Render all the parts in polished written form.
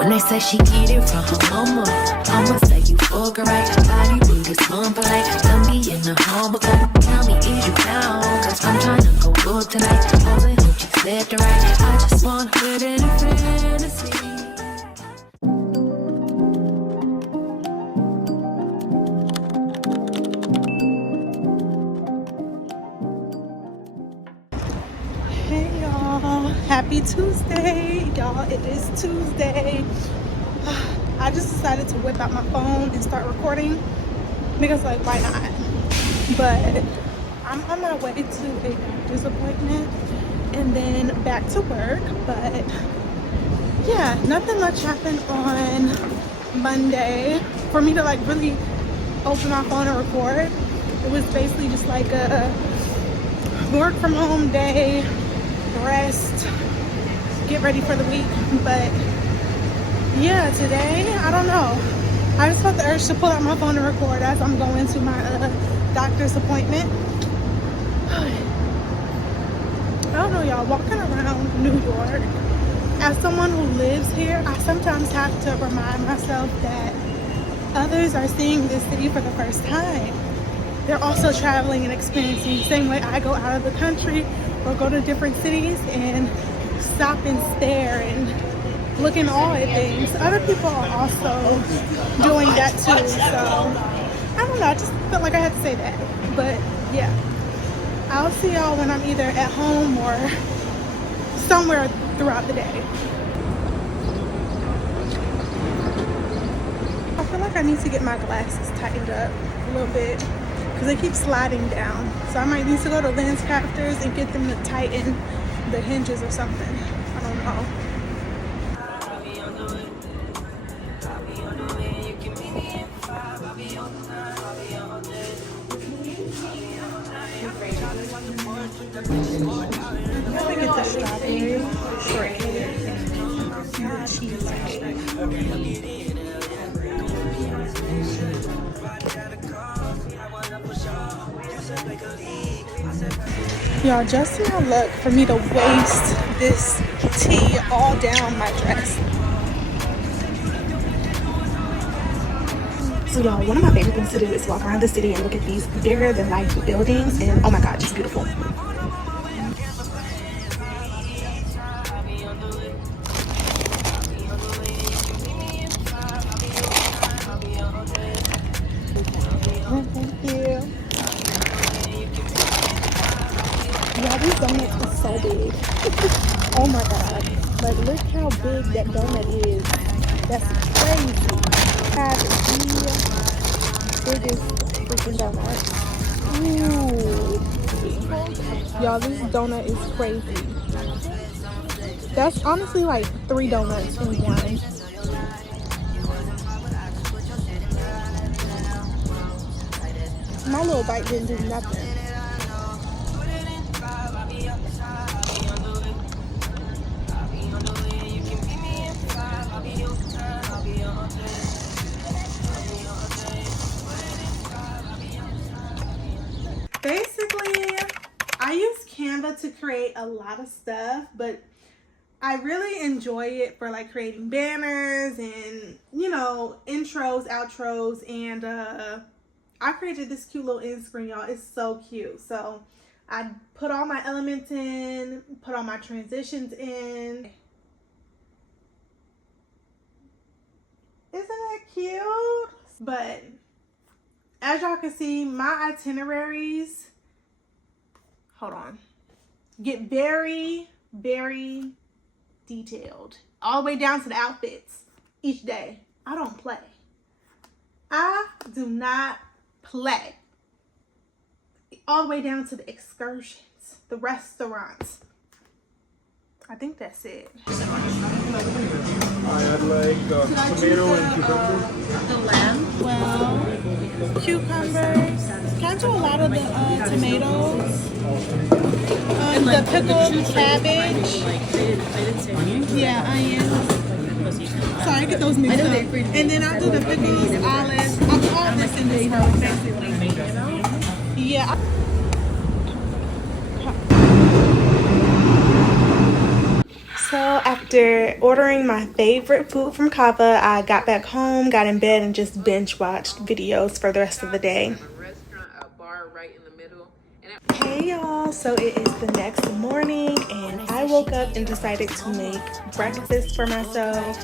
When they say she get it from her mama, I'ma say you fuck her right. Body rude is humble like done be in the humble. Tell me, is you down? Cause I'm trying to go good tonight. Only hope you slept right. I just wanna live in a fantasy. Hey y'all, happy Tuesday. Y'all, it is Tuesday. I just decided to whip out my phone and start recording because, like, why not? But I'm on my way to a doctor's appointment and then back to work. But yeah, nothing much happened on Monday for me to like really open my phone and record. It was basically just like a work from home day, rest, get ready for the week. But yeah, today, I don't know. I just felt the urge to pull out my phone and record as I'm going to my doctor's appointment. I don't know, y'all, walking around New York, as someone who lives here, I sometimes have to remind myself that others are seeing this city for the first time. They're also traveling and experiencing the same way I go out of the country or go to different cities and stop and stare and look in awe at things. Other people are also doing that too. So I don't know, I just felt like I had to say that. But yeah, I'll see y'all when I'm either at home or somewhere throughout the day. I feel like I need to get my glasses tightened up a little bit because they keep sliding down. So I might need to go to Lens Crafters and get them to tighten the hinges or something. I don't know. Let me get the strawberry shortcake and the cheesecake. Y'all, just now look for me to waste this tea all down my dress. So y'all, one of my favorite things to do is walk around the city and look at these bigger than life buildings, and oh my god, just beautiful. Thank you. Yeah, these donuts are so big. Oh my god. Like, look how big that donut is. That's crazy. Have the biggest freaking donut. Ooh. Y'all, this donut is crazy. That's honestly like 3 donuts in one. My little bite didn't do nothing. Basically, I use Canva to create a lot of stuff, but I really enjoy it for like creating banners and, you know, intros, outros, and I created this cute little end screen, y'all. It's so cute. So I put all my elements in, put all my transitions in. Isn't that cute? But as y'all can see, my itineraries, hold on, get very, very detailed. All the way down to the outfits each day. I don't play. I do not play. All the way down to the excursions, the restaurants. I think that's it. I had like tomato and cucumber. The lamb? Well, cucumbers. Can I do a lot of the tomatoes? The pickled cabbage. I didn't say onions. Yeah, onions. Sorry, I get those mixed up. And then I'll do the pickles, olives. I'll do all this in this row, basically. Yeah. So after ordering my favorite food from Canva, I got back home, got in bed, and just binge watched videos for the rest of the day. Hey y'all, so it is the next morning and I woke up and decided to make breakfast for myself.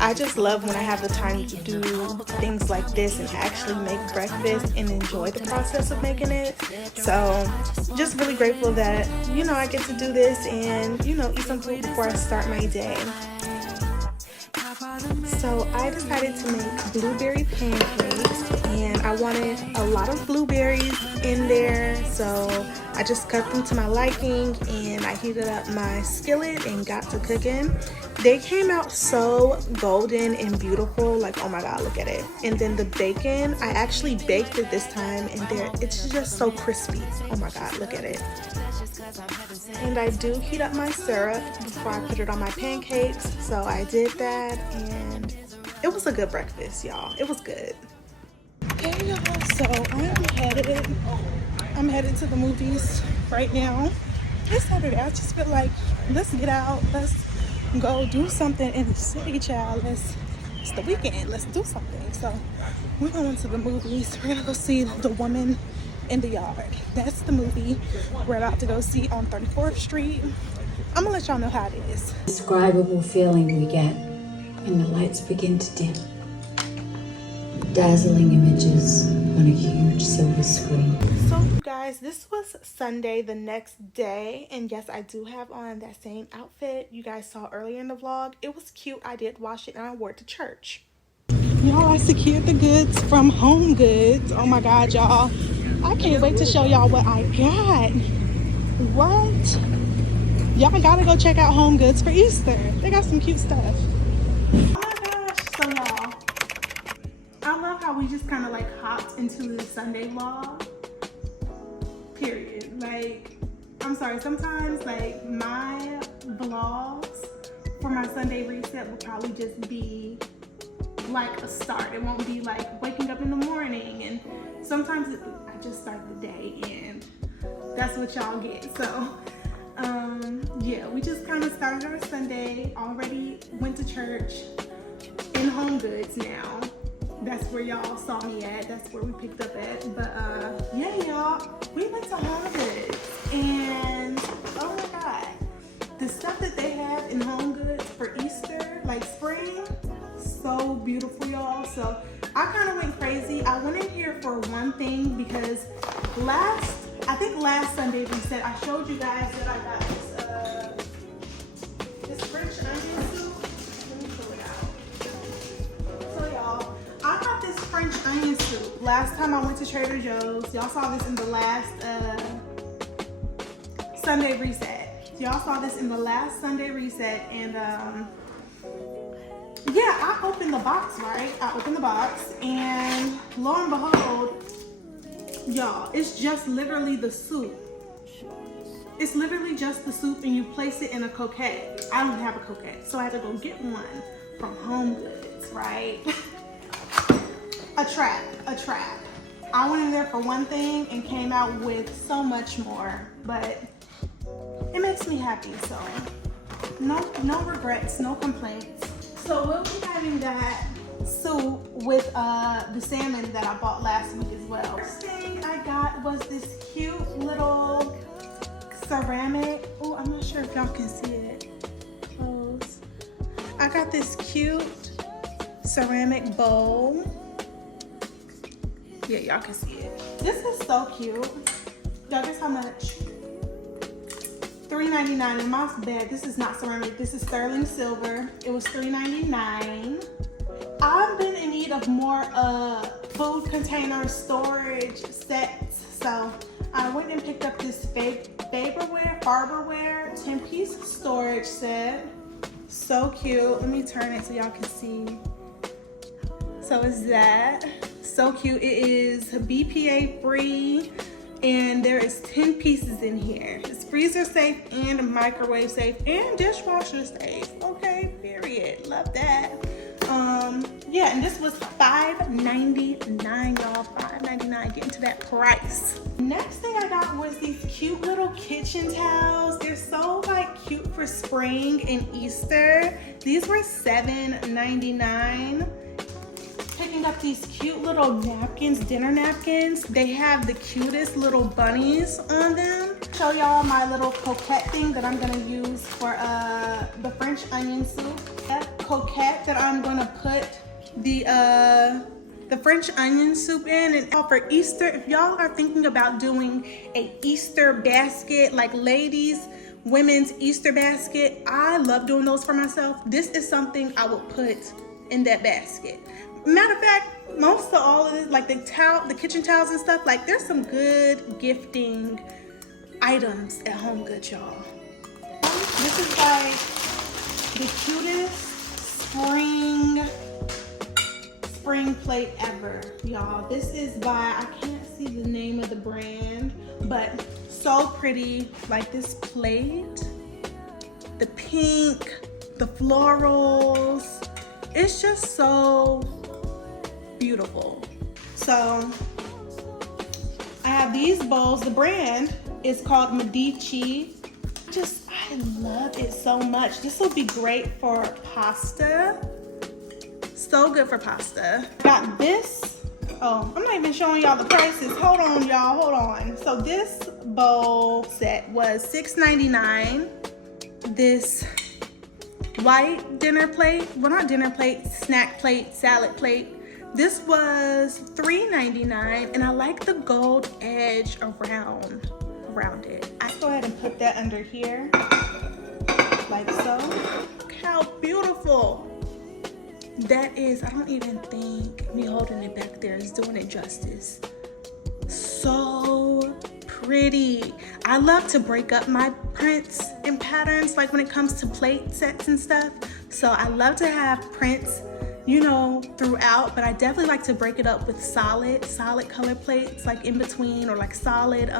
I just love when I have the time to do things like this and actually make breakfast and enjoy the process of making it. So just really grateful that, you know, I get to do this and, you know, eat some food before I start my day. So I decided to make blueberry pancakes and I wanted a lot of blueberries in there, so I just cut them to my liking and I heated up my skillet and got to cooking. They came out so golden and beautiful, like oh my god, look at it. And then the bacon, I actually baked it this time and it's just so crispy. Oh my god, look at it. And I do heat up my syrup before I put it on my pancakes, so I did that and it was a good breakfast, y'all. It was good. Hey y'all, so I'm headed to the movies right now. It's Saturday. I just feel like let's get out, let's go do something in the city, child. It's the weekend, let's do something. So we're going to the movies. We're gonna go see The Woman in the Yard. That's the movie we're about to go see on 34th Street. I'm gonna let y'all know how it is. Indescribable feeling we get when the lights begin to dim. Dazzling images on a huge silver screen. So you guys, this was Sunday, the next day, and yes, I do have on that same outfit you guys saw earlier in the vlog. It was cute. I did wash it and I wore it to church. Y'all, I secured the goods from HomeGoods. Oh my god, y'all, I can't wait to show y'all what I got. What? Y'all gotta go check out HomeGoods for Easter. They got some cute stuff. Oh my gosh, so y'all, I love how we just kind of like hopped into the Sunday vlog. Period. Like, I'm sorry, sometimes like my vlogs for my Sunday reset will probably just be like a start. It won't be like waking up in the morning, and sometimes I just start the day and that's what y'all get. So yeah, we just kind of started our Sunday, already went to church in HomeGoods now. That's where y'all saw me at. That's where we picked up at. But yeah, y'all, we went to HomeGoods and oh my god, the stuff that they have in HomeGoods for Easter, like spring, so beautiful, y'all. So I kind of went crazy. I went in here for one thing because I think last Sunday reset, I showed you guys that I got this French onion soup. Let me pull it out. So y'all, I got this French onion soup last time I went to Trader Joe's. Y'all saw this in the last Sunday reset. Y'all saw this in the last Sunday reset, and yeah, I opened the box, right? I opened the box, and lo and behold, y'all, it's just literally the soup. It's literally just the soup, and you place it in a coquette. I don't have a coquette, so I had to go get one from HomeGoods, right? A trap. I went in there for one thing and came out with so much more, but it makes me happy, so no regrets, no complaints. So we'll be having that soup with the salmon that I bought last week as well. First thing I got was this cute little ceramic. Oh, I'm not sure if y'all can see it. Close. I got this cute ceramic bowl. Yeah, y'all can see it. This is so cute. Y'all, guess how much? $3.99 in my bag. This is not ceramic, this is sterling silver. It was $3.99. I've been in need of more food container storage sets, so I went and picked up this Farberware 10-piece storage set. So cute. Let me turn it so y'all can see. So it's that. So cute. It is BPA free. And there is 10 pieces in here. It's freezer safe and microwave safe and dishwasher safe. Okay, period. Love that. Yeah, Yeah, and this was $5.99, y'all. $5.99, getting to that price. Next thing I got was these cute little kitchen towels. They're so like cute for spring and Easter. These were $7.99. Picking up these cute little napkins, dinner napkins. They have the cutest little bunnies on them. Show y'all my little coquette thing that I'm gonna use for the French onion soup. That coquette that I'm gonna put the French onion soup in. And for Easter, if y'all are thinking about doing a Easter basket, like ladies, women's Easter basket, I love doing those for myself. This is something I would put in that basket. Matter of fact, most of all of this, like the kitchen towels and stuff, like there's some good gifting items at HomeGoods, y'all. This is like the cutest spring plate ever, y'all. This is by, I can't see the name of the brand, but so pretty. Like this plate, the pink, the florals, it's just so beautiful. So I have these bowls. The brand is called Medici. I love it so much. This will be great for pasta. So good for pasta. Got this. Oh, I'm not even showing y'all the prices. Hold on, y'all, hold on. So this bowl set was $6.99. This white dinner plate, well, not dinner plate, snack plate, salad plate, this was $3.99, and I like the gold edge around it. I go ahead and put that under here, like so. Look how beautiful that is. I don't even think me holding it back there is doing it justice. So pretty. I love to break up my prints and patterns, like when it comes to plate sets and stuff. So I love to have prints, you know, throughout, but I definitely like to break it up with solid color plates, like in between, or like solid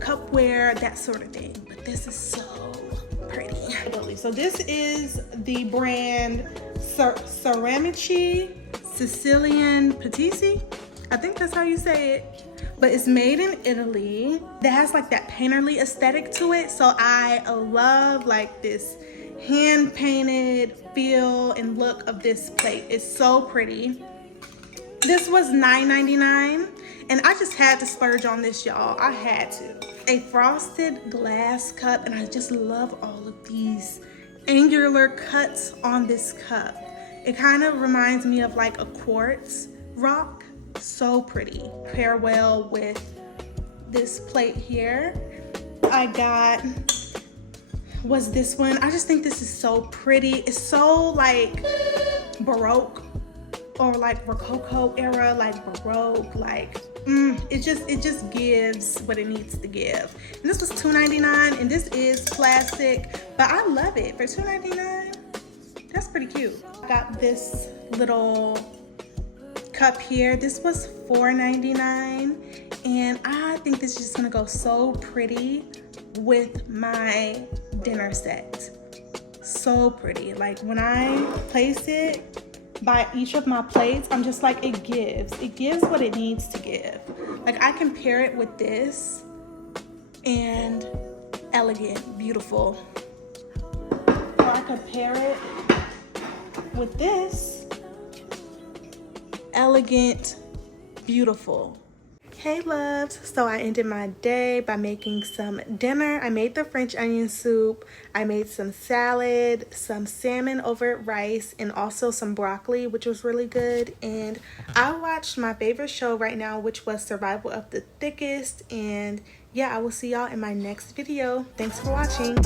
cupware, that sort of thing. But this is so pretty. So this is the brand Ceramici Sicilian Patisi. I think that's how you say it. But it's made in Italy. It has like that painterly aesthetic to it. So I love like this hand painted feel and look of this plate. It's so pretty. This was $9.99, and I just had to splurge on this, y'all. I had to. A frosted glass cup, and I just love all of these angular cuts on this cup. It kind of reminds me of like a quartz rock. So pretty. Pair well with this plate here. I got was this one. I just think this is so pretty. It's so like Baroque or like Rococo era, like Baroque, like it just gives what it needs to give. And this was $2.99, and this is plastic, but I love it for $2.99. That's pretty cute. I got this little cup here. This was $4.99, and I think this is just gonna go so pretty with my dinner set. So pretty. Like when I place it by each of my plates, I'm just like, it gives what it needs to give. Like I can pair it with this, and elegant, beautiful. Or I could pair it with this, elegant, beautiful. Hey loves, so I ended my day by making some dinner. I made the French onion soup, I made some salad, some salmon over rice, and also some broccoli, which was really good. And I watched my favorite show right now, which was Survival of the Thickest. And yeah, I will see y'all in my next video. Thanks for watching.